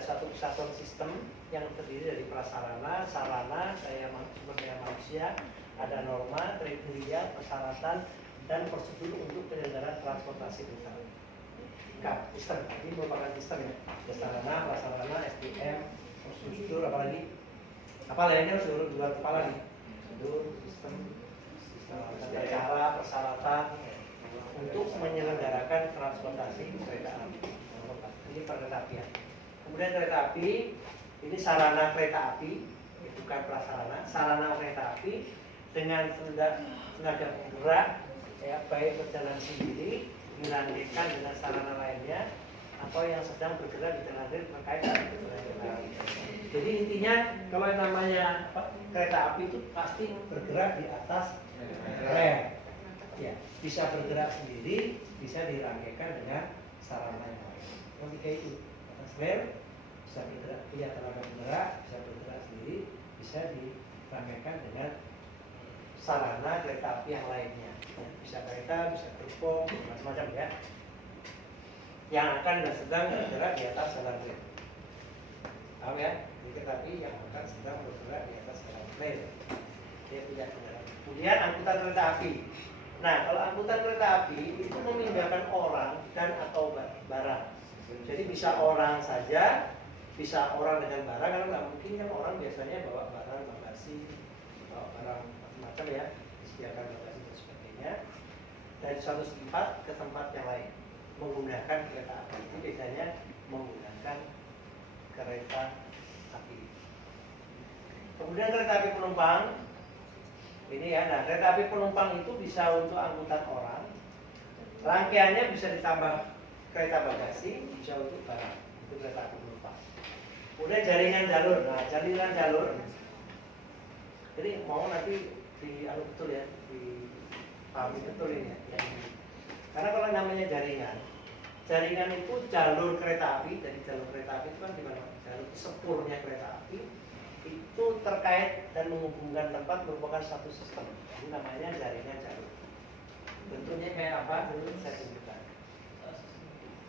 satu kesatuan sistem yang terdiri dari prasarana, sarana, sumber daya manusia, ada norma, kriteria, persyaratan, dan prosedur untuk penyelenggaraan transportasi berita. Sistem, ini merupakan sistem ya. Sarana, prasarana, SDM, prosedur, apalagi? Apa lainnya harus di luar kepala nih? Prosedur, sistem, cara, persyaratan untuk menyelenggarakan transportasi kereta api. Ini kereta api ya. Kemudian kereta api, ini sarana kereta api, bukan prasarana, sarana kereta api dengan tenaga penggerak, ya, baik berjalan sendiri, dilanjutkan dengan sarana lainnya, atau yang sedang bergerak di tengah rel terkait dengan kereta api. Jadi intinya kalau yang namanya kereta api itu pasti bergerak di atas rel, ya, bisa bergerak sendiri, bisa dirangkaikan dengan sarana yang lain. Yang tiga itu, atas rel, bisa bergerak, punya tenaga penggerak, bisa bergerak sendiri, bisa dirangkaikan dengan sarana kereta api yang lainnya, ya, bisa kereta, bisa gerbong, macam-macam ya, yang akan dan sedang bergerak di atas jalan rel. Paham ya? Jadi kereta api yang akan sedang bergerak di atas jalan rel. Dia punya kendaraan. Kemudian angkutan kereta api. Nah, kalau angkutan kereta api itu memindahkan orang dan atau barang. Jadi bisa orang saja, bisa orang dengan barang. Karena nggak mungkin kan orang biasanya bawa barang bagasi, bawa barang macam-macam ya, disediakan bagasi dan sebagainya dari suatu tempat ke tempat yang lain menggunakan kereta api. Itu biasanya menggunakan kereta api. Kemudian kereta api penumpang ini ya. Nah, kereta api penumpang itu bisa untuk angkutan orang, rangkaiannya bisa ditambah kereta bagasi, bisa untuk barang. Itu kereta api penumpang. Kemudian jaringan jalur. Nah, jaringan jalur, jadi mau nanti betul ya, dipahami betul ini ya. Karena kalau namanya jaringan itu jalur kereta api. Jadi jalur kereta api itu kan di mana? Jalur sepurnya kereta api itu terkait dan menghubungkan tempat merupakan satu sistem. Ini namanya jaringan jalur. Bentuknya kayak apa? Dulu saya tunjukkan.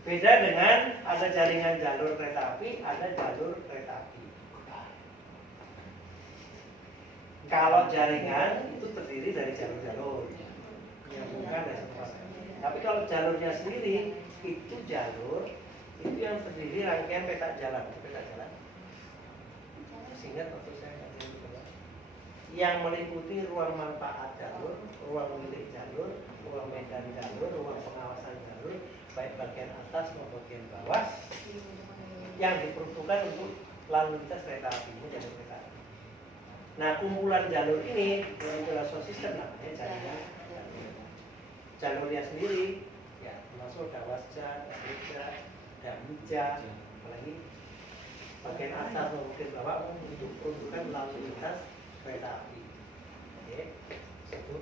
Beda dengan ada jaringan jalur kereta api, ada jalur kereta api. Kalau jaringan itu terdiri dari jalur-jalur, menyambungkan dan sebagainya. Tapi kalau jalurnya sendiri itu jalur itu yang terdiri rangkaian peta jalan. Sehingga waktu saya yang meliputi ruang manfaat jalur, ruang milik jalur, ruang medan jalur, ruang pengawasan jalur, baik bagian atas maupun bagian bawah, yang diperuntukkan untuk lalu lintas kereta api. Ini jalur kereta api. Nah, kumpulan jalur ini dalam sistem namanya jaringan. Jalurnya sendiri, ya, termasuk dawasja, damija, apalagi bagian atas maupun bawah untuk peruntukan lalu lintas kereta api. Oke, satu.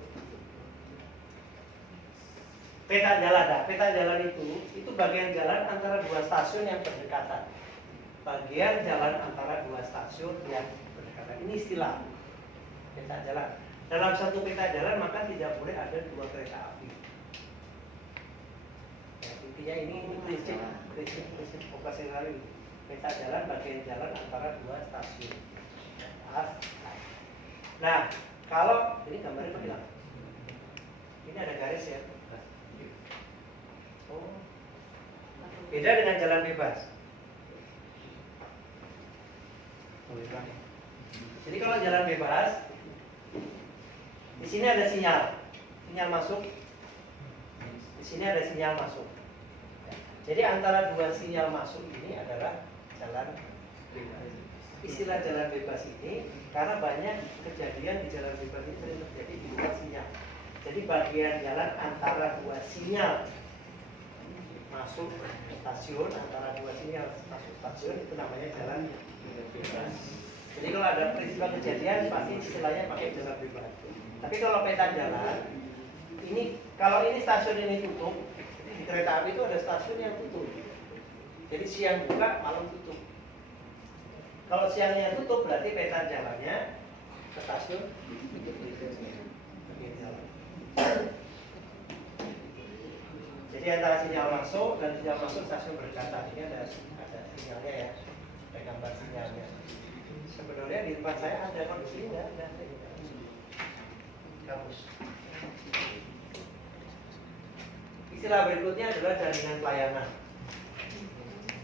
Peta jalan. Nah, peta jalan itu bagian jalan antara dua stasiun yang berdekatan. Bagian jalan antara dua stasiun yang berdekatan. Ini istilah peta jalan. Dalam satu peta jalan maka tidak boleh ada dua kereta api. Ya, intinya ini prinsip operasional ini. Peta jalan bagian jalan antara dua stasiun. Nah, kalau ini gambarnya hilang. Ini ada garis ya. Oh. Beda dengan jalan bebas. Jadi kalau jalan bebas, di sini ada sinyal masuk. Di sini ada sinyal masuk. Jadi antara dua sinyal masuk ini adalah jalan bebas. Istilah jalan bebas ini karena banyak kejadian di jalan bebas ini sering terjadi di luar sinyal. Jadi bagian jalan antara dua sinyal masuk stasiun, antara dua sinyal masuk stasiun itu namanya jalan bebas. Jadi kalau ada peristiwa kejadian pasti istilahnya pakai jalan bebas. Tapi kalau peta jalan ini, kalau ini stasiun ini tutup, di kereta api itu ada stasiun yang tutup. Jadi siang buka, malam tutup. Kalau siangnya tutup berarti peta jalannya ke stasiun tutup. Jadi antara sinyal masuk dan sinyal masuk stasiun berdekatan. Ini ada sinyalnya ya. Sebenarnya di tempat saya ada, kalau di sini nggak ada. Kamus. Istilah berikutnya adalah jaringan pelayanan.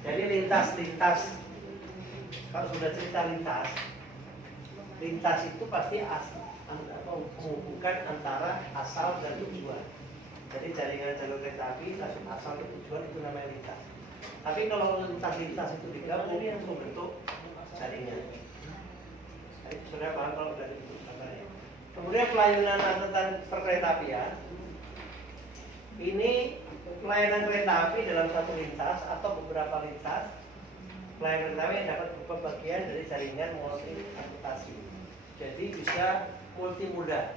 Jadi lintas. Kalau sudah cerita lintas itu pasti menghubungkan antara asal dan tujuan. Jadi jaringan jalur kereta api, stasiun asal dan tujuan itu namanya lintas. Tapi kalau lintas itu digabung itu membentuk jaringan. Jadi sudah paham kalau sudah dibentuk gambarnya. Kemudian pelayanan angkutan perkeretaapian. Ini pelayanan kereta api dalam satu lintas atau beberapa lintas. Pelayanan kereta api yang dapat berupa bagian dari jaringan multi angkutasi. Jadi bisa multimoda.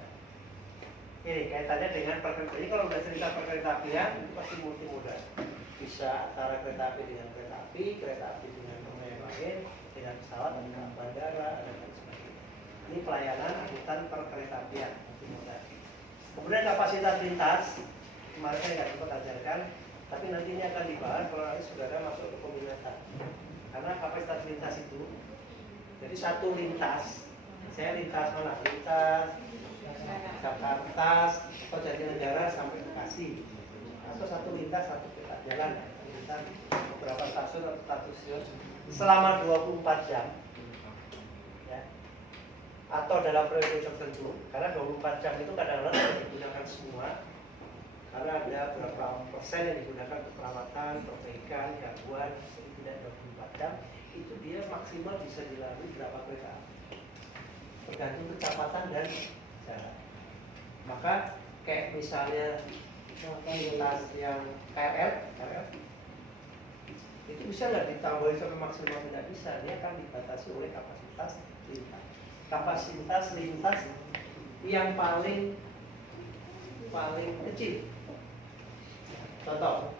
Ini kaitannya dengan perkereta. Jadi kalau sudah cerita perkeretaapian itu pasti multimoda. Bisa antara kereta api dengan kereta api dengan moda yang lain, dengan pesawat, dengan bandara, dan lain sebagainya. Ini pelayanan angkutan perkeretaapian multimoda. Kemudian kapasitas lintas. Kemarin saya nggak sempat ajarkan, tapi nantinya akan dibahas kalau nanti saudara masuk ke peminatan. Karena kapasitas lintas itu, jadi satu lintas, saya lintas mana? Lintas Jakarta atau Jatinegara sampai Bekasi, atau satu lintas satu kereta jalan, lintas beberapa stasiun atau stasiun selama 24 jam, ya. Atau dalam periode tertentu, karena 24 jam itu kadang-kadang digunakan semua. Karena ada beberapa persen yang digunakan untuk perawatan, perbaikan, gangguan, jadi tidak 24 jam. Itu dia maksimal bisa dilalui berapa kereta api, tergantung kecepatan dan jarak. Maka kayak misalnya lintas yang KRL itu bisa nggak ditambahin sampai maksimal? Tidak bisa, dia akan dibatasi oleh kapasitas lintas. Kapasitas lintas yang paling kecil. Contoh,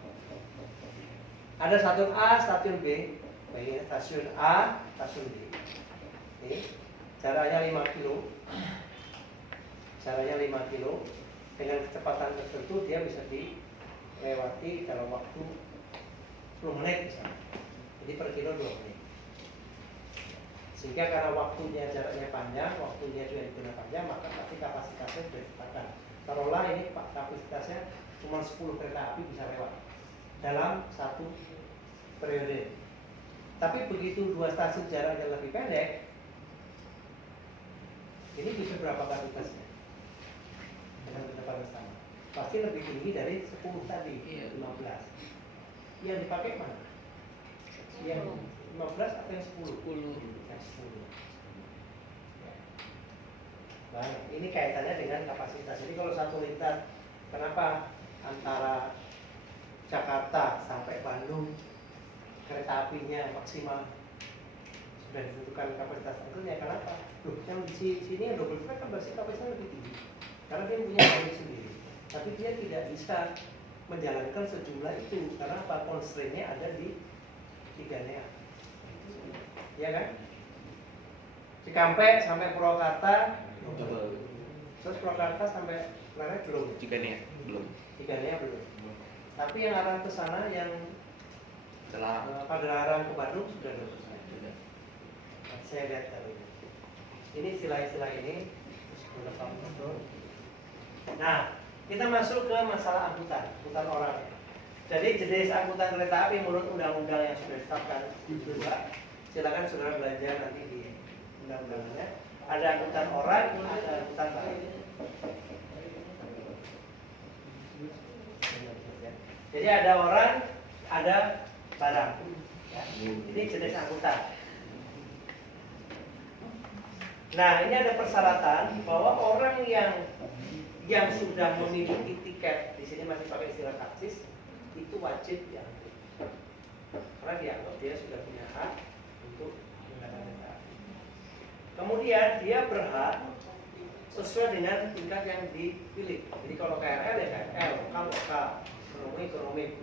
ada stasiun A, stasiun B. Ini stasiun A, stasiun B. Ini jaraknya 5 kilo. Jaraknya 5 kilo. Dengan kecepatan tertentu dia bisa dilewati dalam waktu 10 menit misalnya. Jadi per kilo 2 menit. Sehingga karena waktunya jaraknya panjang, waktunya juga digunakan panjang, maka pasti kapasitasnya sudah ditetapkan. Taruhlah ini kapasitasnya cuma 10 kereta api bisa lewat dalam satu periode. Tapi begitu dua stasiun jaraknya lebih pendek, ini bisa berapa kapasitasnya? Dengan kecepatan sama. Pasti lebih tinggi dari 10 tadi, 15. Yang dipakai mana? Yang 15 atau yang 10? 10. Yang 10. Baik, ini kaitannya dengan kapasitas. Jadi kalau satu lintas, kenapa antara Jakarta sampai Bandung kereta apinya maksimal sudah ditentukan kapasitas tentunya? Kenapa? Loh, yang di sini yang double track kan berarti kapasitasnya lebih tinggi, karena dia punya jalur sendiri. Tapi dia tidak bisa menjalankan sejumlah itu karena apa? Constraint-nya ada di Tiganea, ya kan? Cikampek sampai Purwakarta, terus Purwakarta sampai mana belum? Tiganea belum. Tapi yang arah ke sana yang pada arah ke Bandung sudah selesai. Saya lihat tadi. Ini istilah-istilah ini. Nah, kita masuk ke masalah angkutan orang. Jadi jenis angkutan kereta api menurut undang-undang yang sudah ditetapkan itu dua. Silakan saudara belajar nanti di undang-undangnya. Ada angkutan orang, ada angkutan barang. Jadi ada orang, ada barang. Ya. Ini jenis angkutan. Nah, ini ada persyaratan bahwa orang yang sudah memiliki tiket, di sini masih pakai istilah taksis, itu wajib diangkut. Karena dianggap dia sudah punya hak untuk menggunakan kereta api. Kemudian dia berhak sesuai dengan tingkat yang dipilih. Jadi kalau KRL ya KRL, lokal, ekonomi.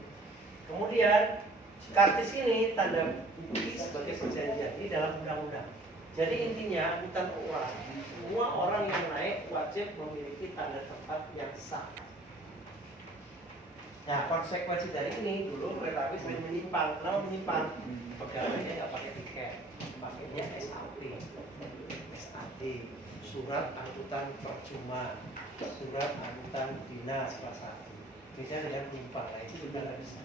Kemudian kartis ini tanda bukti sebagai perjanjian ini dalam undang-undang. Jadi intinya angkutan orang, semua orang yang naik wajib memiliki tanda tempat yang sah. Nah, konsekuensi dari ini dulu kereta api sering menyimpang. Kenapa menyimpang? Pegawainya nggak pakai tiket, pakainya SAP. surat angkutan percuma, surat angkutan dinas kelas 1. Misalnya dengan penumpang, nah itu juga nggak bisa.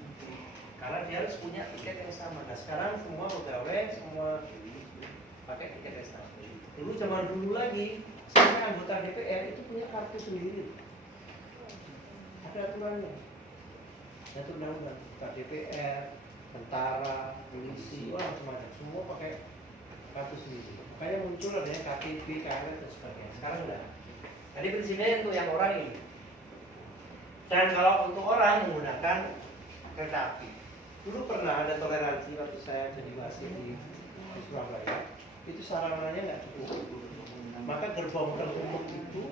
Karena dia harus punya tiket yang sama. Nah sekarang semua pegawai semua pakai tiket yang sama. Dulu zaman dulu lagi, saya anggota DPR itu punya kartu sendiri. Ada aturannya. Ada undang-undang. DPR, tentara, polisi, wah macam-macam. Semua pakai kartu sendiri. Makanya muncul adanya KTP, KRS dan sebagainya. Sekarang enggak. Jadi prinsipnya untuk yang orang ini. Dan kalau untuk orang menggunakan kereta api, dulu pernah ada toleransi waktu saya jadi wasit di Surabaya. Itu sarananya nggak cukup. Maka gerbong tertutup itu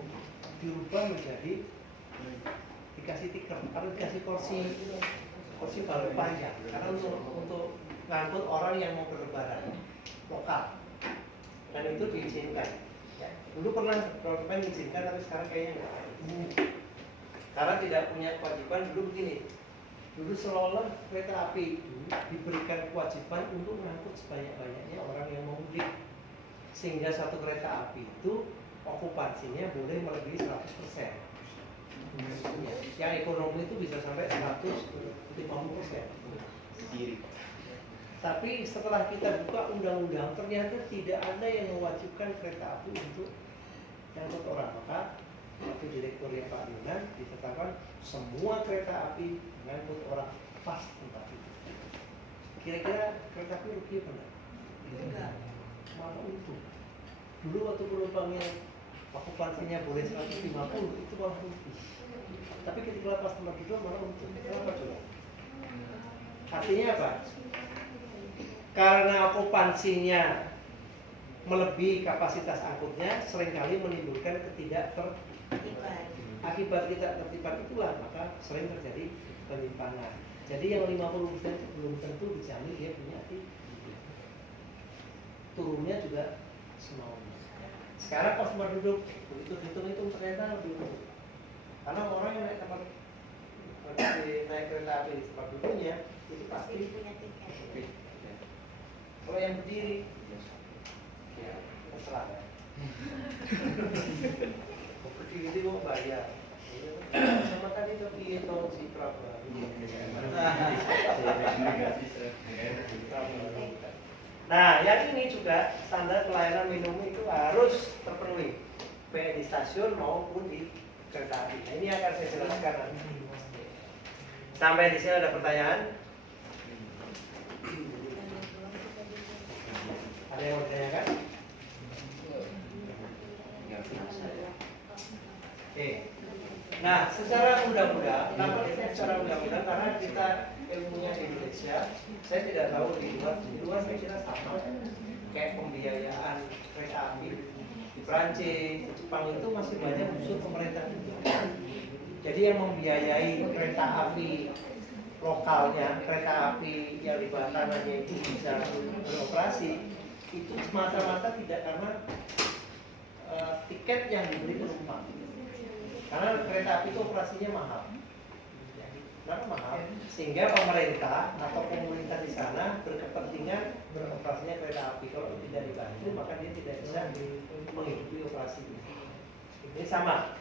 dirubah menjadi dikasih tikar, atau dikasih kursi baru panjang. Karena untuk ngangkut orang yang mau berlebaran lokal. Dan itu diizinkan. Ya. Dulu pernah government diizinkan, tapi sekarang kayaknya enggak. Karena tidak punya kewajiban. Dulu begini, dulu seolah-olah kereta api itu diberikan kewajiban untuk mengangkut sebanyak-banyaknya orang yang mau mudik, sehingga satu kereta api itu okupansinya boleh melebihi 100%. Yang ekonomi itu bisa sampai 150%. Tapi setelah kita buka undang-undang, ternyata tidak ada yang mewajibkan kereta api untuk mengangkut orang. Maka waktu direkturnya Pak Yunan ditetapkan semua kereta api mengangkut orang pas tempat itu. Kira-kira kereta api rugi apa enggak? Enggak. Malah untung. Dulu waktu penumpangnya okupansinya boleh 150 itu malah rugi. Tapi ketika pas tempat itu malah untung. Kenapa coba? Artinya apa? Karena okupansinya melebihi kapasitas angkutnya, seringkali menimbulkan ketidaktertiban. Akibat ketidaktertiban itulah maka sering terjadi penyimpangan. Jadi yang 50% itu belum tentu dijamin dia punya tiket. Turunnya juga semaunya. Sekarang pas tempat duduk, begitu hitung-hitung ternyata lebih murah. Karena orang yang naik kereta api di tempat duduknya itu pasti punya tiket. Kalau yang berdiri, ya terserah ya. Berdiri itu mau bayar. Sama tadi tuh itu si Prabowo. Nah, yang ini juga standar pelayanan minum itu harus terpenuhi, baik di stasiun maupun di kereta api. Nah, ini akan saya jelaskan nanti. Sampai di sini ada pertanyaan? Ada yang mau ditanyakan? Oke. Nah, secara undang-undang, kenapa kita secara undang-undang? Karena kita ilmunya di Indonesia, saya tidak tahu di luar saya kira sama. Kayak pembiayaan kereta api di Prancis, di Jepang itu masih banyak unsur pemerintah juga. Jadi yang membiayai kereta api lokalnya, kereta api yang di bawah tanahnya itu bisa beroperasi, itu semata-mata tidak karena tiket yang dibeli penumpang. Karena kereta api itu operasinya mahal. Kenapa mahal? Sehingga pemerintah atau pemerintah di sana berkepentingan beroperasinya kereta api. Kalau tidak dibantu, maka dia tidak bisa mengikuti operasi ini. Ini sama.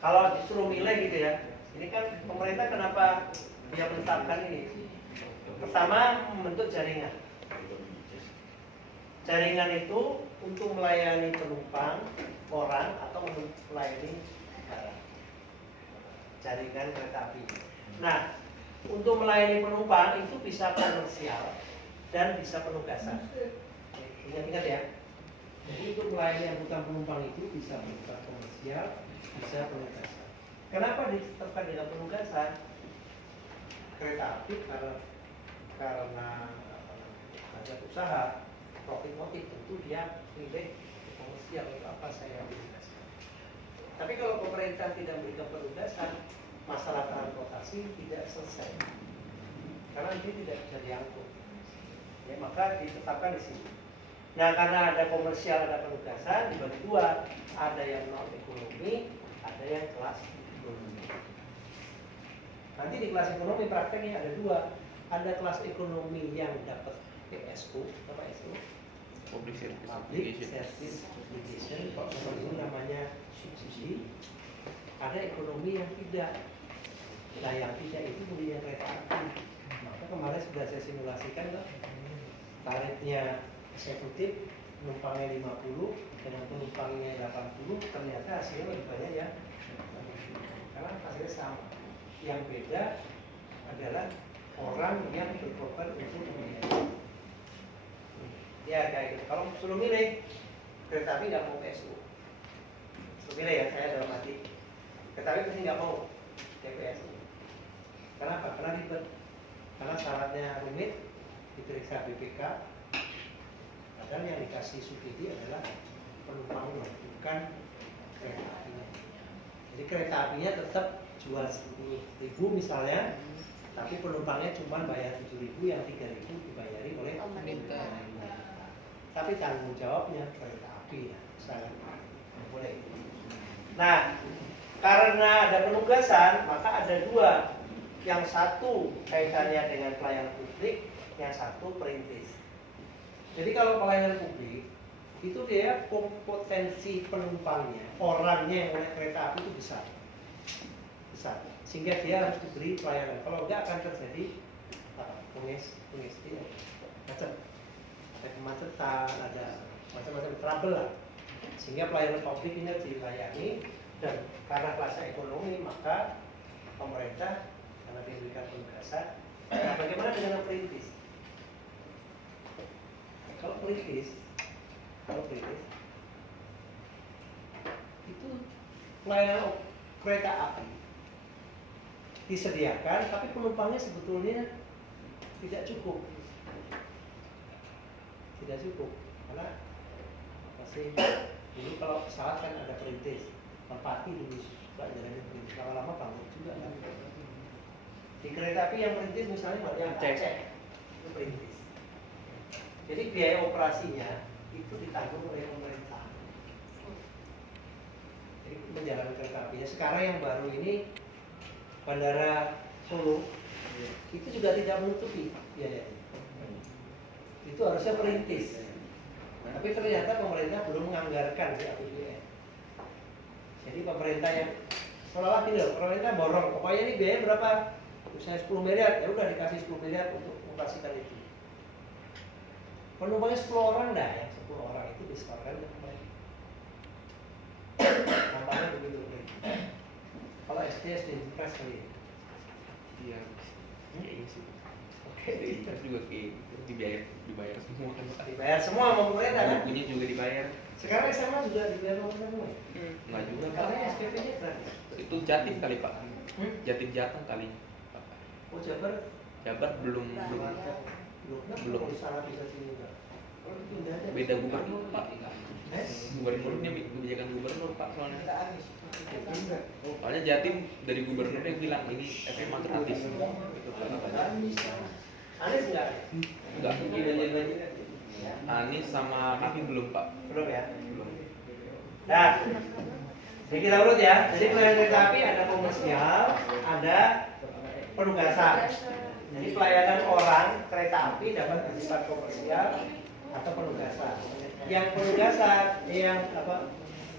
Kalau disuruh milih gitu ya, ini kan pemerintah kenapa dia menetapkan ini? Pertama, membentuk jaringan. Jaringan itu untuk melayani penumpang, orang, atau melayani barang. Jaringan kereta api. Nah, untuk melayani penumpang itu bisa komersial dan bisa penugasan. Ingat-ingat ya. Jadi untuk melayani angkutan penumpang itu bisa berupa komersial, bisa penugasan. Kenapa ditetapkan dengan penugasan? Kereta api karena ada usaha, profit motif, tentu dia pilih komersial untuk apa saya penugasan. Tapi kalau pemerintah tidak memberikan penugasan, masalah transportasi tidak selesai. Karena ini tidak bisa diangkut. Ya, maka ditetapkan di sini. Nah, karena ada komersial, ada penugasan, dibagi dua. Ada yang non ekonomi, ada yang kelas ekonomi. Nanti di kelas ekonomi prakteknya ada dua. Ada kelas ekonomi yang dapat PSO, apa PSO? Public service public obligation. service obligation. Kalau itu namanya subsidi. Ada ekonomi yang tidak. Nah yang tidak itu belinya kereta api. Maka kemarin sudah saya simulasikan loh. Tarifnya eksekutif penumpangnya 50 dengan penumpangnya 80, ternyata hasilnya lebih banyak ya. Karena hasilnya sama. Yang beda adalah orang yang berkorban untuk membiayai. Ya kayak gitu. Kalau suruh milih, kereta api nggak mau PSU. Suruh milih ya, saya dalam hati. Kereta api pasti nggak mau PSU. Kenapa? Karena ribet. Karena syaratnya rumit, diperiksa BPK. Padahal yang dikasih subsidi adalah penumpangnya, bukan kereta apinya. Jadi kereta apinya tetap jual 10.000 misalnya, tapi penumpangnya cuma bayar 7.000, yang 3.000 dibayari oleh pemerintah. Tapi tanggung jawabnya kereta api ya, sangat boleh. Nah, karena ada penugasan, maka ada dua. Yang satu kaitannya dengan pelayanan publik, yang satu perintis. Jadi kalau pelayanan publik itu dia potensi penumpangnya, orangnya yang naik kereta api itu besar, sehingga dia harus diberi pelayanan. Kalau enggak akan terjadi pengestian, macet, ada kemacetan, ada macam-macam trouble lah. Sehingga pelayanan publik ini harus dilayani, dan karena kelasnya ekonomi maka pemerintah karena diberikan penugasan. Nah, bagaimana dengan perintis? Kalau perintis itu pelayanan kereta api disediakan, tapi penumpangnya sebetulnya tidak cukup, karena masih dulu kalau pesawat kan ada perintis, merpati dulu suka jalanin perintis, lama-lama bangkrut juga kan. Di kereta api yang perintis misalnya yang Aceh itu perintis. Jadi biaya operasinya itu ditanggung oleh pemerintah. Jadi menjalankan kereta apinya. Sekarang yang baru ini Bandara Solo itu juga tidak menutupi biayanya. Itu harusnya perintis. Tapi ternyata pemerintah belum menganggarkan di APBN. Jadi pemerintah yang seolah-olah gini loh, pemerintah borong. Pokoknya ini biaya berapa? Misalnya 10 miliar, ya udah dikasih 10 miliar untuk mengoperasikan itu. Penumpangnya 10 orang dah ya, 10 orang itu disetorkan ke pemerintah. Nampaknya begitu. Kalau SD kelas kali. Iya, kayaknya sih. Oke, itu juga kayak dibayar semua kan. Dibayar semua sama pemerintah kan? Bukunya juga dibayar. Sekarang SMA juga dibayar pemerintah semua. Enggak juga. Karena SPP-nya gratis. Itu Jatim kali Pak. Jatim Jateng kali. Oh Jabar belum. Belum salah bisa sini enggak. Beda gubernur Pak. Gubernurnya kebijakan gubernur Pak soalnya. Soalnya Jatim dari gubernurnya bilang ini SMA gratis. Itu Anies enggak? Enggak. Anies sama kami belum Pak. Belum ya? Belum. Nah, jadi kita urut ya. Jadi pelayanan kereta api ada komersial, ada penugasan. Jadi pelayanan orang kereta api dapat bersifat komersial atau penugasan. Yang penugasan, yang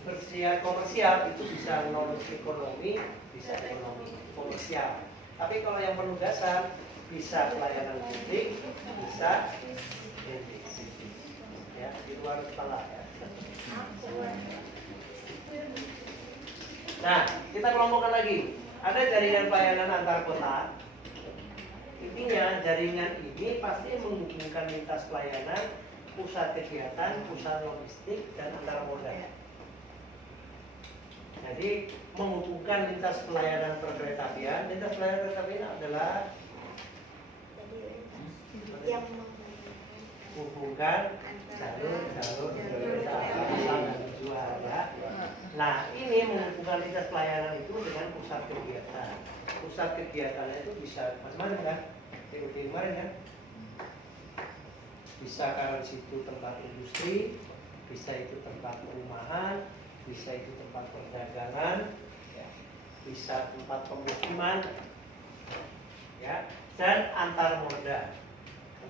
bersifat komersial itu bisa non ekonomi, bisa ekonomi komersial. Tapi kalau yang penugasan bisa pelayanan publik, bisa ya di luar kepala ya. Nah, kita kelompokkan lagi. Ada jaringan pelayanan antar kota. Intinya jaringan ini pasti menghubungkan lintas pelayanan, pusat kegiatan, pusat logistik, dan antar moda. Jadi menghubungkan lintas pelayanan perkeretaapian. Lintas pelayanan perkeretaapian adalah yang hubungkan jalur kereta api dan tujuan ya. Nah, ini menghubungkan lintas pelayanan itu dengan pusat kegiatan. Pusat kegiatannya itu bisa macam-macam kan? TUD kemarin kan? Bisa karena situ tempat industri, bisa itu tempat perumahan, bisa itu tempat perdagangan, ya. Bisa tempat pemukiman, ya, dan antar moda.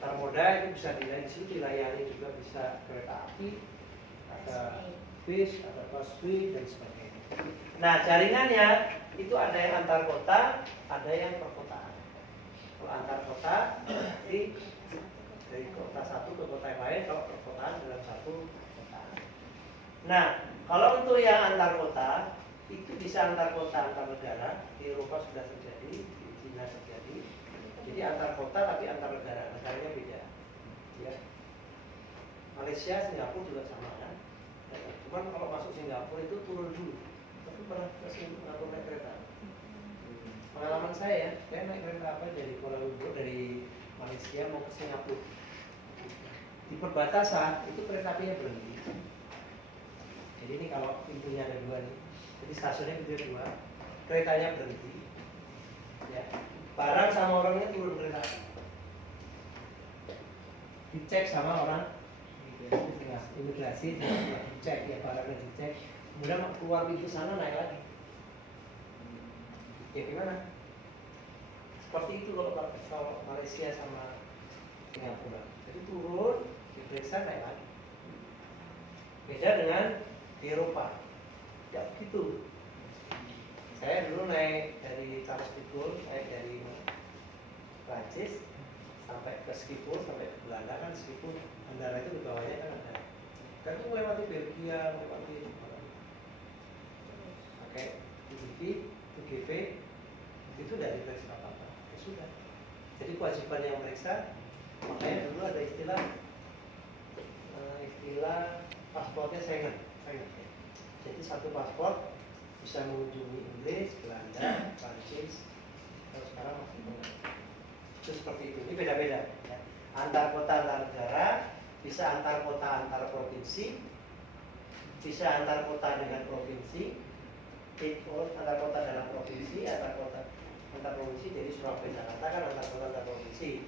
Antar moda itu bisa dilayani juga bisa kereta api, ada bis, ada busway dan sebagainya. Nah, jaringannya itu ada yang antar kota, ada yang perkotaan. Kalau antar kota, jadi dari kota satu ke kota yang lain, kalau perkotaan dalam satu kota. Nah, kalau untuk yang antar kota, itu bisa antar kota, antar negara. Di Eropa sudah terjadi, di China terjadi. Jadi antar kota tapi antar negara, negaranya beda. Ya. Malaysia, Singapura juga sama kan. Cuman kalau masuk Singapura itu turun dulu. Tapi pernah ke Singapura naik kereta. Pengalaman saya naik kereta apa dari Kuala Lumpur, dari Malaysia mau ke Singapura. Di perbatasan itu kereta apinya berhenti. Jadi ini kalau pintunya ada dua nih, jadi stasiunnya pintunya dua, keretanya berhenti. Ya. Barang sama orangnya turun kereta api. Dicek sama orang imigrasi, dicek ya barangnya dicek. Kemudian keluar pintu sana naik lagi. Ya gimana? Seperti itu kalau Malaysia sama Singapura. Jadi turun, diperiksa naik lagi. Beda dengan di Eropa. Ya begitu. Saya dulu naik dari Charles de Gaulle, naik dari Prancis sampai ke Schiphol, sampai ke Belanda kan Schiphol bandara itu di bawahnya kan ada. Kan itu melewati Belgia, melewati pakai TGV itu dari periksa apa-apa. Ya sudah. Jadi kewajiban yang meriksa, makanya dulu ada istilah paspornya Schengen. Jadi satu paspor bisa mengunjungi Inggris, Belanda, Prancis, kalau sekarang masih itu seperti itu. Ini beda-beda. Ya. Antar kota, antar negara, bisa antar kota, antar provinsi, bisa antar kota dengan provinsi, antar kota dalam provinsi, antar kota antar provinsi. Jadi Surabaya Jakarta kan antar kota antar provinsi.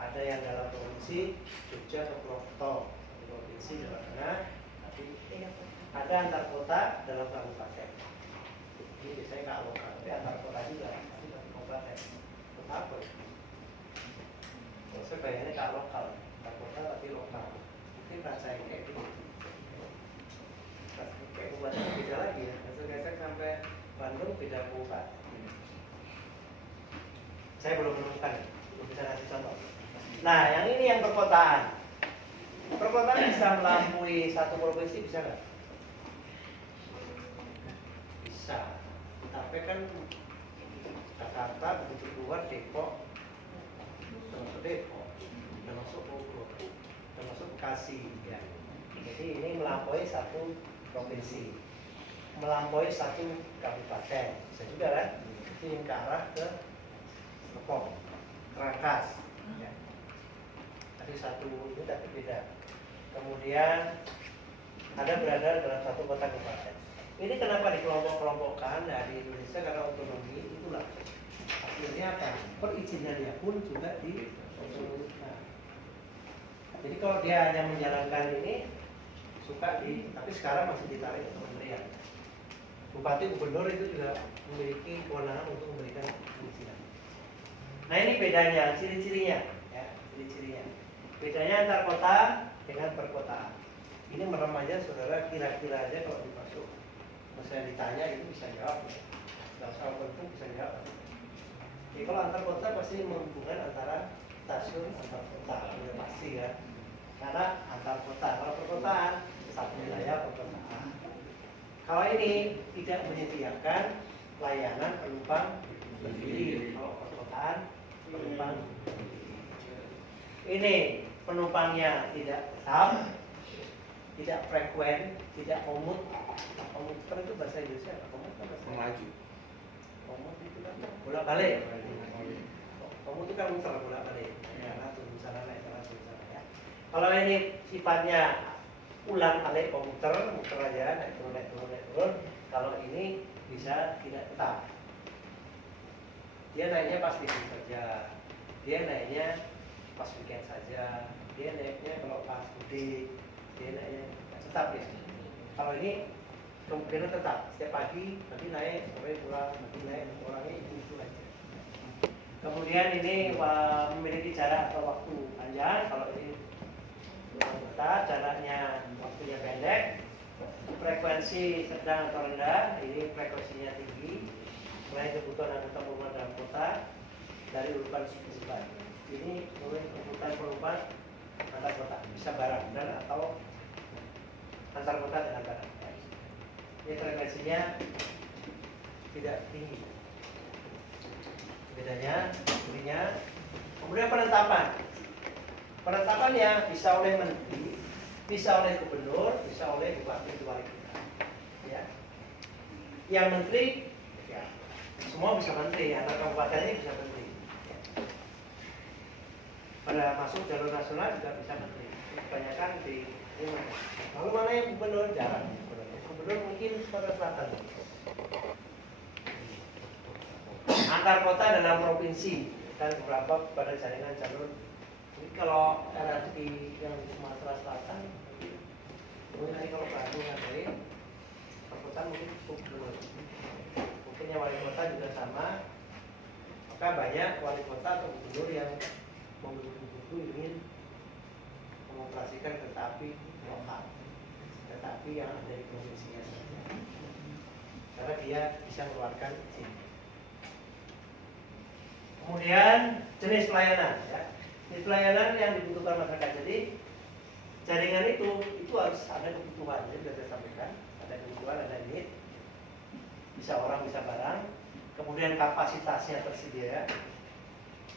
Ada yang dalam provinsi Jogja ke Purwokerto, provinsi Jawa Tengah, tapi ada antar kota dalam kabupaten. Ini biasanya nggak lokal, tapi antar kota juga, tapi dalam kabupaten. Kota apa? Kalau saya bayangnya nggak lokal, antar kota tapi lokal. Mungkin rasanya kayak gitu. Kayak kabupaten beda lagi ya. Gesek-gesek sampai Bandung beda kabupaten. Saya belum menemukan, belum bisa kasih contoh. Nah, yang ini yang perkotaan. Perkotaan bisa melampaui satu provinsi, bisa nggak? Bisa. Tapi kan Jakarta begitu keluar Depok, termasuk Depok, termasuk Bogor, termasuk Bekasi. Ya. Jadi ini melampaui satu provinsi, melampaui satu kabupaten, bisa juga kan? Ini ke arah ke Depok, Rangkas. Ya. Tadi satu ini tapi beda. Kemudian ada berada dalam satu kota kabupaten. Ini kenapa dikelompok-kelompokkan dari Indonesia karena otonomi itulah. Akhirnya apa? Perizinannya pun juga di otonomikan. Jadi kalau dia hanya menjalankan ini suka tapi sekarang masih ditarik ke kementerian. Bupati gubernur itu juga memiliki kewenangan untuk memberikan perizinan. Nah ini bedanya, ciri-cirinya, ya, ciri-cirinya. Bedanya antar kota dengan perkotaan. Ini merem aja saudara, kira-kira aja kalau dimasuk. Kalau saya ditanya itu bisa jawab. Kalau soal penting bisa jawab. Jadi kalau antar kota pasti menghubungkan antara stasiun antar kota, sudah pasti kan. Karena antar kota, kalau perkotaan satu wilayah perkotaan. Kalau ini tidak menyediakan layanan penumpang sendiri, kalau perkotaan penumpang ini penumpangnya tidak tetap, tidak frekuen, tidak komut. Komuter itu bahasa Indonesia apa? Komut kan bahasa Melaju. Komut itu kan bolak-balik. Komut itu kan muter bolak-balik. Karena turun sana naik sana turun sana ya. Kalau ini sifatnya ulang alik komuter, muter aja naik turun naik turun naik turun. Kalau ini bisa tidak tetap. Dia naiknya pas weekend saja. Dia naiknya pas weekend saja. Dia naiknya kalau pas mudik. Dia naiknya tetap ya. Kalau ini kemungkinan tetap. Setiap pagi nanti naik, sore pulang, nanti naik, orangnya itu aja. Kemudian ini memiliki jarak atau waktu panjang. Kalau ini kota, jaraknya waktunya pendek. Frekuensi sedang atau rendah, ini frekuensinya tinggi. Mulai kebutuhan anggota perumahan dalam kota dari urutan signifikan. Ini mulai kebutuhan perumahan antar kota, bisa barang dan atau antar kota dengan barang. Ini frekuensinya tidak tinggi. Bedanya, kemudian penetapannya bisa oleh menteri, bisa oleh gubernur, bisa oleh bupati wali kota. Ya. Yang menteri, ya, semua bisa menteri, antar kabupaten ini bisa menteri. Ya. Pada masuk jalur nasional juga bisa menteri. Kebanyakan di ini. Lalu mana yang gubernur? Jarang. Gubernur mungkin Sumatera Selatan. Antar kota dalam provinsi dan beberapa pada jaringan jalur. Jadi kalau LRT yang di Sumatera Selatan, mungkin kalau Bandung dari perkotaan mungkin cukup. Mungkin yang wali kota juga sama. Maka banyak wali kota atau gubernur yang membutuhkan ingin mengoperasikan kereta api lokal, kereta api yang ada di provinsinya saja, karena dia bisa mengeluarkan izin. Kemudian jenis pelayanan, ya. Jenis pelayanan yang dibutuhkan masyarakat. Jadi jaringan itu harus ada kebutuhan. Jadi sudah saya sampaikan, ada kebutuhan, ada need. Bisa orang, bisa barang. Kemudian kapasitasnya tersedia.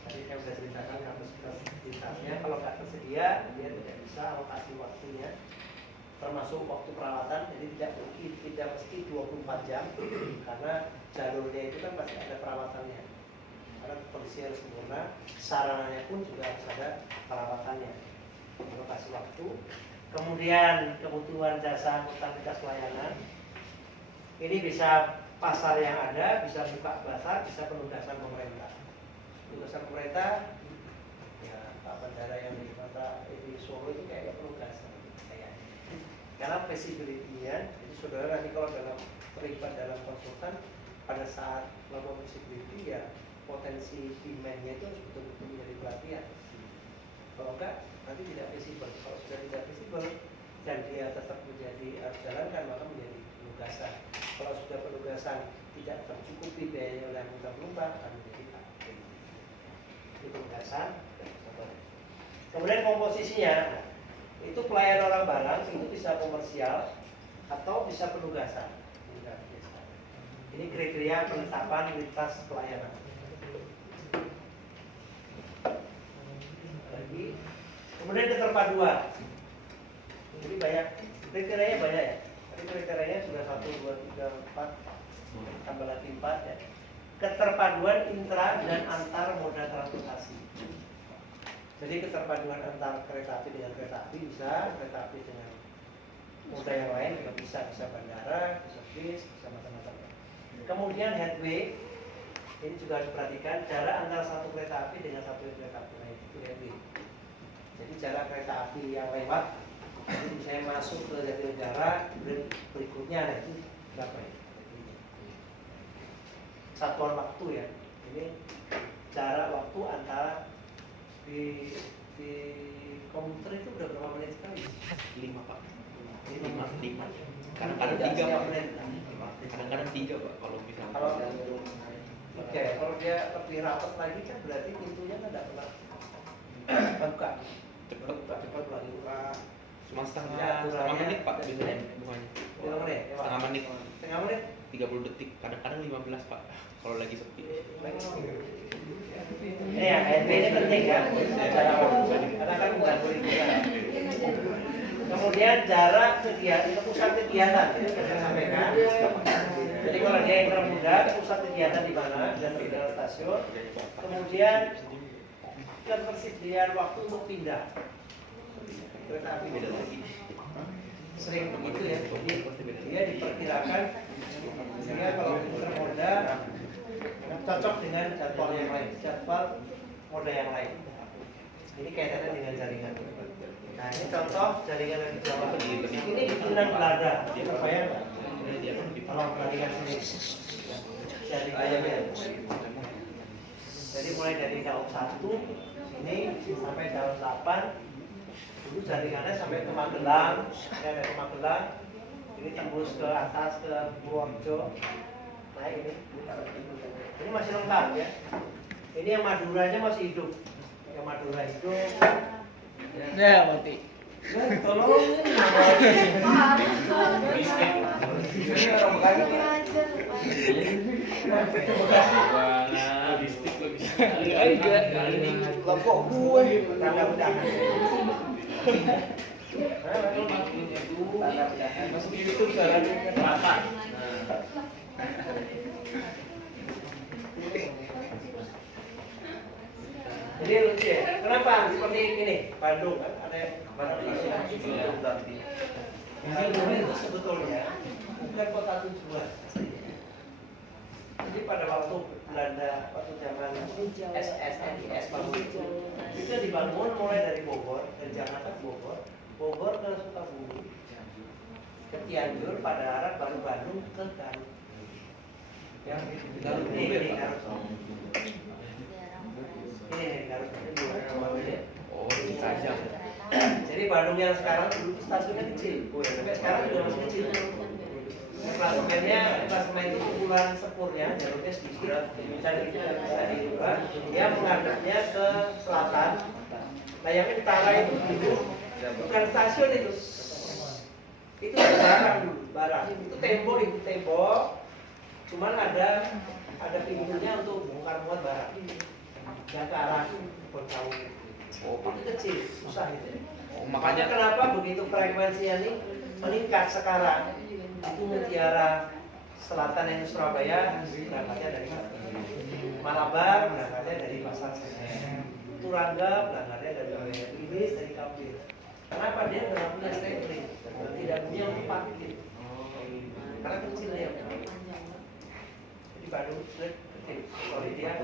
Tadi saya sudah ceritakan kapasitasnya. Kalau nggak tersedia, dia tidak bisa alokasi waktunya, termasuk waktu perawatan. Jadi tidak mesti 24 jam, karena jalurnya itu kan pasti ada perawatannya. Karena kondisi harus sempurna, sarananya pun juga harus ada perawatannya. Alokasi waktu. Kemudian kebutuhan jasa akuntabilitas pelayanan. Ini bisa pasar yang ada, bisa buka pasar, bisa penugasan pemerintah. Penugasan pemerintah, ya Pak Bandara yang di Solo itu kayak penugasan, kayak. Karena visibility-nya, jadi saudara nanti kalau terlibat dalam konsultan, pada saat melakukan visibility ya potensi demand-nya itu harus betul-betul menjadi perhatian. Kalau enggak, nanti tidak visible. Kalau sudah tidak visible dan dia tetap menjadi harus jalankan, maka menjadi penugasan. Kalau sudah penugasan tidak tercukupi biayanya oleh anggota penumpang, akan menjadi aktif. Itu penugasan. Kemudian komposisinya, itu pelayanan orang barang itu bisa komersial atau bisa penugasan. Ini kriteria penetapan lintas pelayanan. Kemudian keterpaduan. Jadi banyak kriterianya banyak ya. Tapi kriterianya sudah 1, 2, 3, 4 tambah lagi 4 ya. Keterpaduan intra dan antar moda transportasi. Jadi keterpaduan antar kereta api dengan kereta api bisa, kereta api dengan moda yang lain juga bisa bandara, bisa bis, bisa macam-macam. Kemudian headway ini juga harus diperhatikan jarak antara satu kereta api dengan satu kereta api lain, itu headway. Jadi jarak kereta api yang lewat, jadi misalnya masuk ke Jatinegara, kemudian berikutnya nah itu berapa ya? Satuan waktu ya. Ini jarak waktu antara di komputer itu udah berapa menit sekali? 5 Pak. 5. Kadang-kadang 3 Pak. Kadang-kadang 3 Pak kalau misalnya. Oke, kalau dia lebih rapat lagi kan berarti pintunya kan tidak pernah buka. Cepat lagi buka. Cuma setengah menit Pak biasanya bukanya. Setengah menit. 30 detik, kadang-kadang 15 Pak. Kalau lagi sepi. Ini ya, HNP ini penting ya. Karena kan bukan kurikulum. Kemudian jarak kegiatan, pusat kegiatan itu saya sampaikan. Jadi kalau dia yang termuda, pusat kegiatan di mana dan di dalam stasiun. Kemudian ketersediaan waktu untuk pindah. Kereta api beda lagi. Sering begitu ya. Jadi dia diperkirakan dia kalau termuda cocok dengan jadwal yang lain, jadwal moda yang lain. Ini kaitannya dengan jaringan. Nah ini contoh jaringan yang di Jawa. Ini bikinan Belanda. Terbayang nggak? Kalau perhatikan sini. Jaringannya. Jadi Jadi mulai dari daun 1 sini sampai daun 8. Dulu jaringannya sampai ke Magelang, ya dari Magelang ini tembus ke atas ke Purworejo. Nah ini masih lengkap ya. Ini yang Maduranya masih hidup. Yang Madura hidup. Ya, mati. Tolong. Kelompok gue. Masuk di YouTube sekarang rata. Jadi lucu ya. Kenapa seperti ini? Bandung kan ada Bandung berarti. Bandung itu sebetulnya bukan kota tujuan. Jadi pada waktu Belanda, waktu zaman SSNIS bangun itu dibangun mulai dari Bogor, dari Jakarta ke Bogor, Bogor ke Sukabumi, ke Cianjur, pada arah baru Bandung ke Garut. Yang Garut ini Garut. Ini Garut ini. Oh, ini saja. Jadi Bandung yang sekarang dulu stasiunnya kecil, sampai sekarang juga masih kecil. Klasemen itu bulan sepurnya jalurnya sedikit dan itu bisa diubah. Dia menghadapnya ke selatan. Nah yang utara itu dulu bukan stasiun itu barang dulu, barang. Itu tembok. Cuman ada pintunya untuk bongkar muat barang. Yang ke arah Bengkau. Oh, itu kecil, susah gitu. Oh, Makanya kenapa begitu frekuensinya ini meningkat sekarang? Itu Mutiara Selatan yang Surabaya berangkatnya dari Malabar, berangkatnya dari Pasar Senen, Turangga berangkatnya dari Ilis, dari Kampir. Kenapa dia nggak punya stapling, tidak punya untuk parkir? Karena kecil ya. Jadi Bandung kecil, sorry dia